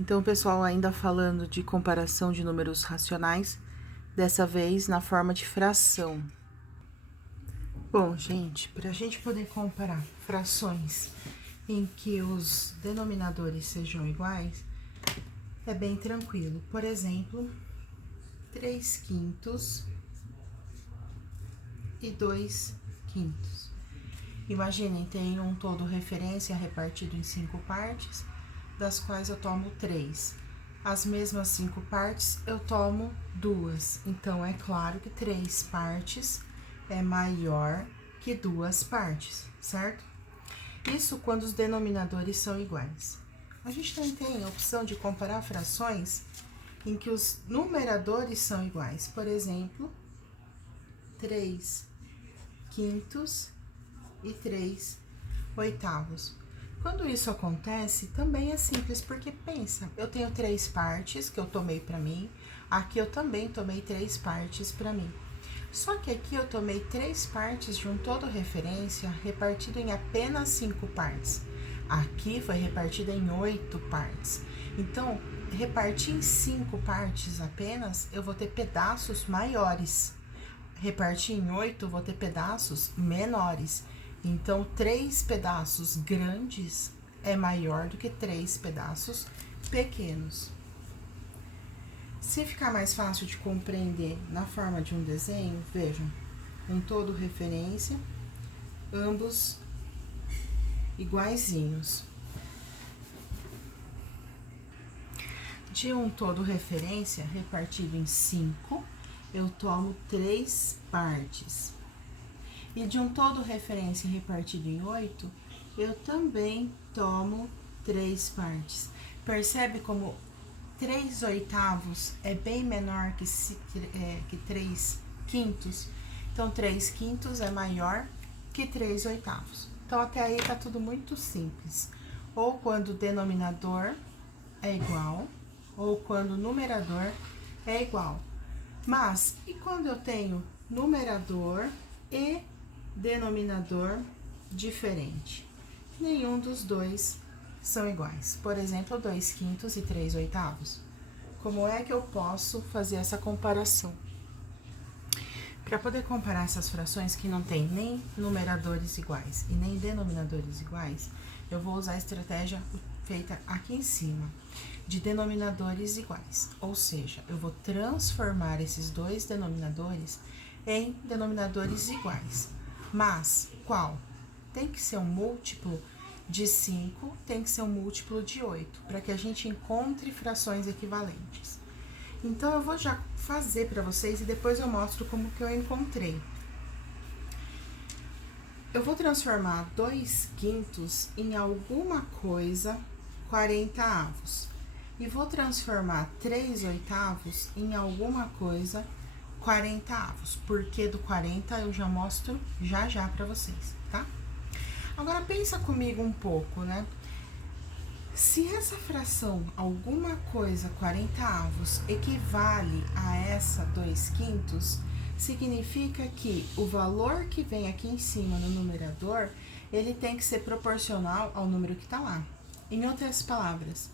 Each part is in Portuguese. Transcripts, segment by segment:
Então, pessoal, ainda falando de comparação de números racionais, dessa vez na forma de fração. Bom, gente, para a gente poder comparar frações em que os denominadores sejam iguais, é bem tranquilo. Por exemplo, 3/5 e 2/5. Imaginem, tem um todo referência repartido em 5 partes, das quais eu tomo 3. As mesmas 5 partes eu tomo 2. Então, é claro que 3 partes é maior que 2 partes, certo? Isso quando os denominadores são iguais. A gente também tem a opção de comparar frações em que os numeradores são iguais. Por exemplo, 3/5 e 3/8. Quando isso acontece, também é simples, porque pensa, eu tenho 3 partes que eu tomei para mim, aqui eu também tomei 3 partes para mim. Só que aqui eu tomei 3 partes de um todo referência repartido em apenas 5 partes. Aqui foi repartido em 8 partes. Então, repartir em 5 partes apenas, eu vou ter pedaços maiores. Repartir em 8, eu vou ter pedaços menores. Então, 3 pedaços grandes é maior do que 3 pedaços pequenos. Se ficar mais fácil de compreender na forma de um desenho, vejam, um todo referência, ambos iguaizinhos. De um todo referência repartido em 5, eu tomo 3 partes. E de um todo referência repartido em 8, eu também tomo 3 partes. Percebe como 3/8 é bem menor que 3/5? Então, 3/5 é maior que 3/8. Então, até aí tá tudo muito simples. Ou quando o denominador é igual, ou quando o numerador é igual. Mas, e quando eu tenho numerador e denominador diferente? Nenhum dos dois são iguais. Por exemplo, 2/5 e 3/8. Como é que eu posso fazer essa comparação? Para poder comparar essas frações que não tem nem numeradores iguais e nem denominadores iguais, eu vou usar a estratégia feita aqui em cima, de denominadores iguais. Ou seja, eu vou transformar esses dois denominadores em denominadores iguais. Mas, qual? Tem que ser um múltiplo de 5, tem que ser um múltiplo de 8, para que a gente encontre frações equivalentes. Então, eu vou já fazer para vocês e depois eu mostro como que eu encontrei. Eu vou transformar 2/5 em alguma coisa 40avos. E vou transformar 3/8 em alguma coisa 40avos. Porque do 40 eu já mostro já para vocês, tá? Agora, pensa comigo um pouco, né? Se essa fração, alguma coisa 40avos, equivale a essa 2/5, significa que o valor que vem aqui em cima no numerador, ele tem que ser proporcional ao número que tá lá. Em outras palavras,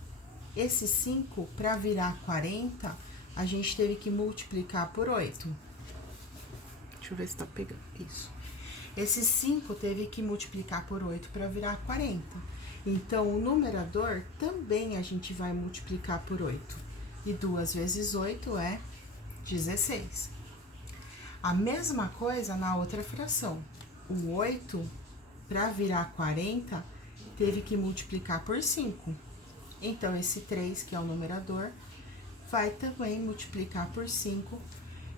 esse 5, para virar 40, a gente teve que multiplicar por 8. Deixa eu ver se tá pegando isso. Esse 5 teve que multiplicar por 8 para virar 40. Então, o numerador também a gente vai multiplicar por 8. E 2 vezes 8 é 16. A mesma coisa na outra fração. O 8, para virar 40, teve que multiplicar por 5. Então, esse 3, que é o numerador, vai também multiplicar por 5.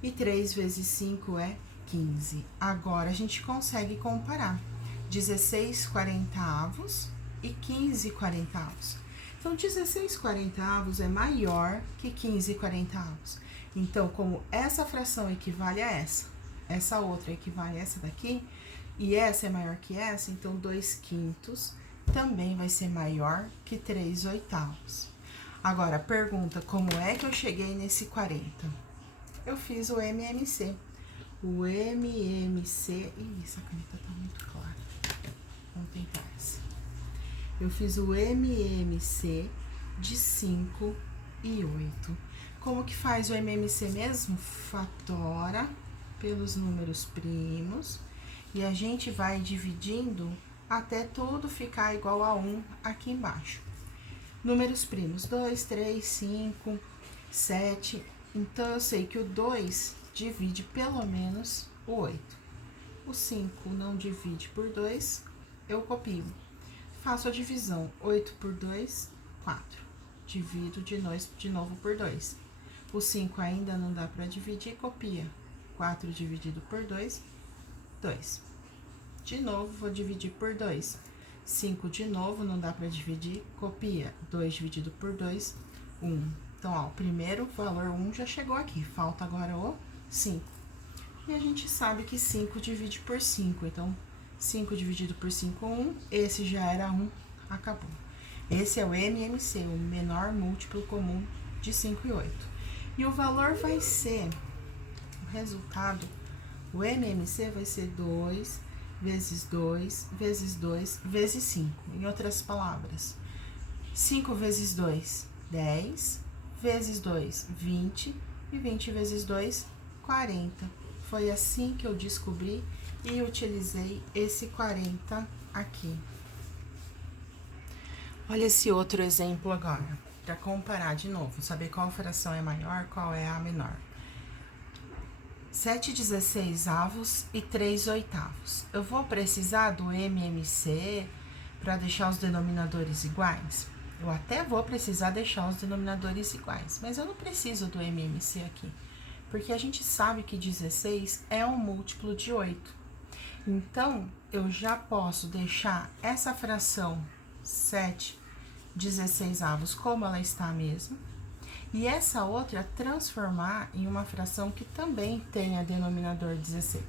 E 3 vezes 5 é 15. Agora, a gente consegue comparar 16/40 e 15/40. Então, 16/40 é maior que 15/40. Então, como essa fração equivale a essa outra equivale a essa daqui, e essa é maior que essa, então 2/5 também vai ser maior que 3/8. Agora, pergunta, como é que eu cheguei nesse 40? Eu fiz o MMC. O MMC... Ih, essa caneta tá muito clara. Vamos tentar essa. Eu fiz o MMC de 5 e 8. Como que faz o MMC mesmo? Fatora pelos números primos e a gente vai dividindo até tudo ficar igual a 1 aqui embaixo. Números primos, 2, 3, 5, 7. Então, eu sei que o 2 divide pelo menos o 8. O 5 não divide por 2, eu copio. Faço a divisão, 8 por 2, 4. Divido de novo por 2. O 5 ainda não dá para dividir, copia. 4 dividido por 2, 2. De novo, vou dividir por 2. 5 de novo, não dá para dividir, copia. 2 dividido por 2, 1. Então, ó, o primeiro valor 1 já chegou aqui, falta agora o 5. E a gente sabe que 5 divide por 5, então, 5 dividido por 5, 1. Esse já era 1, acabou. Esse é o MMC, o menor múltiplo comum de 5 e 8. E o valor vai ser, o resultado, o MMC vai ser 2 vezes 2 vezes 2 vezes 5. Em outras palavras, 5 vezes 2, 10, vezes 2, 20, e 20 vezes 2, 40. Foi assim que eu descobri e utilizei esse 40 aqui. Olha esse outro exemplo agora, para comparar de novo, saber qual fração é maior, qual é a menor. 7/16 e 3/8. Eu vou precisar do MMC para deixar os denominadores iguais? Eu até vou precisar deixar os denominadores iguais, mas eu não preciso do MMC aqui, porque a gente sabe que 16 é um múltiplo de 8. Então, eu já posso deixar essa fração 7/16 como ela está mesmo, e essa outra transformar em uma fração que também tenha denominador 16.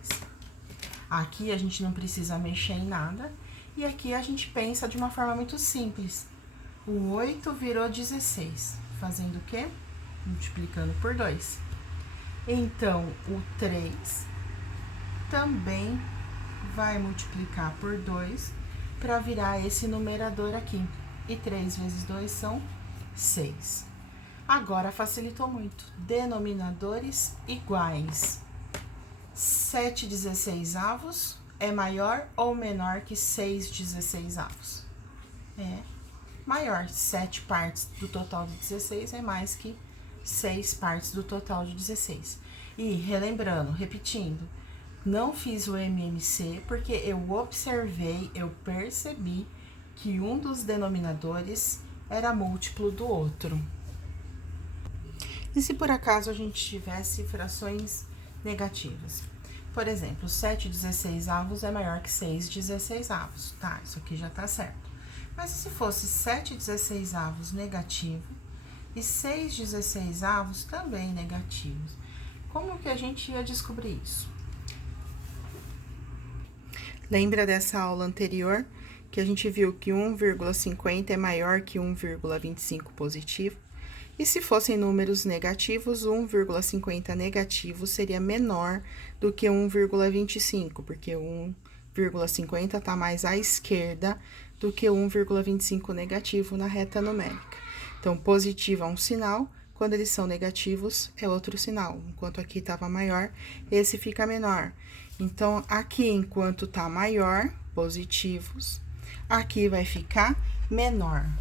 Aqui a gente não precisa mexer em nada, e aqui a gente pensa de uma forma muito simples. O 8 virou 16, fazendo o quê? Multiplicando por 2. Então, o 3 também vai multiplicar por 2 para virar esse numerador aqui. E 3 vezes 2 são 6. Agora facilitou muito. Denominadores iguais. 7/16 é maior ou menor que 6/16? É maior. 7 partes do total de 16 é mais que 6 partes do total de 16. E relembrando, repetindo, não fiz o MMC porque eu observei, eu percebi que um dos denominadores era múltiplo do outro. E se por acaso a gente tivesse frações negativas? Por exemplo, 7/16 é maior que 6/16. Tá, isso aqui já tá certo. Mas se fosse 7/16 negativo e 6/16 também negativos, como que a gente ia descobrir isso? Lembra dessa aula anterior que a gente viu que 1,50 é maior que 1,25 positivo? E se fossem números negativos, 1,50 negativo seria menor do que 1,25, porque 1,50 está mais à esquerda do que 1,25 negativo na reta numérica. Então, positivo é um sinal, quando eles são negativos é outro sinal. Enquanto aqui estava maior, esse fica menor. Então, aqui, enquanto tá maior, positivos, aqui vai ficar menor.